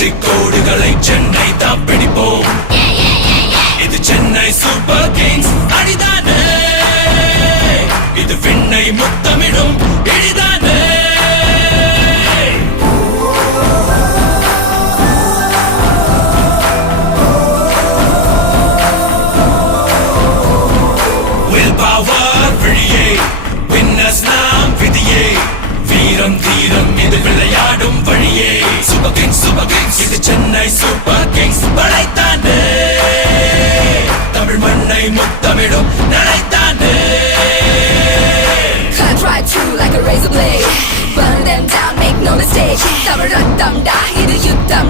வெற்றி கோடுகளை சென்னை தான் பிடிப்போம். இது சென்னை சூப்பர் கிங்ஸ் அடிதானே, இது விண்ணை முத்தமிடும் இடிதானே. Will power விழியே, winners நாம் விதியே, வீரம் தீரம் இது விளையாடும் வழியே. சூப்பர் கிங்ஸ் இது சென்னை சூப்பர் கிங்ஸ் படைத்தானே, தமிழ் மண்ணை முத்தமிடும் நடைத்தானே. Cut right through like a razor blade, burn them down, make no mistake. Tamil ரத்தம் டா, இது யுத்தம்.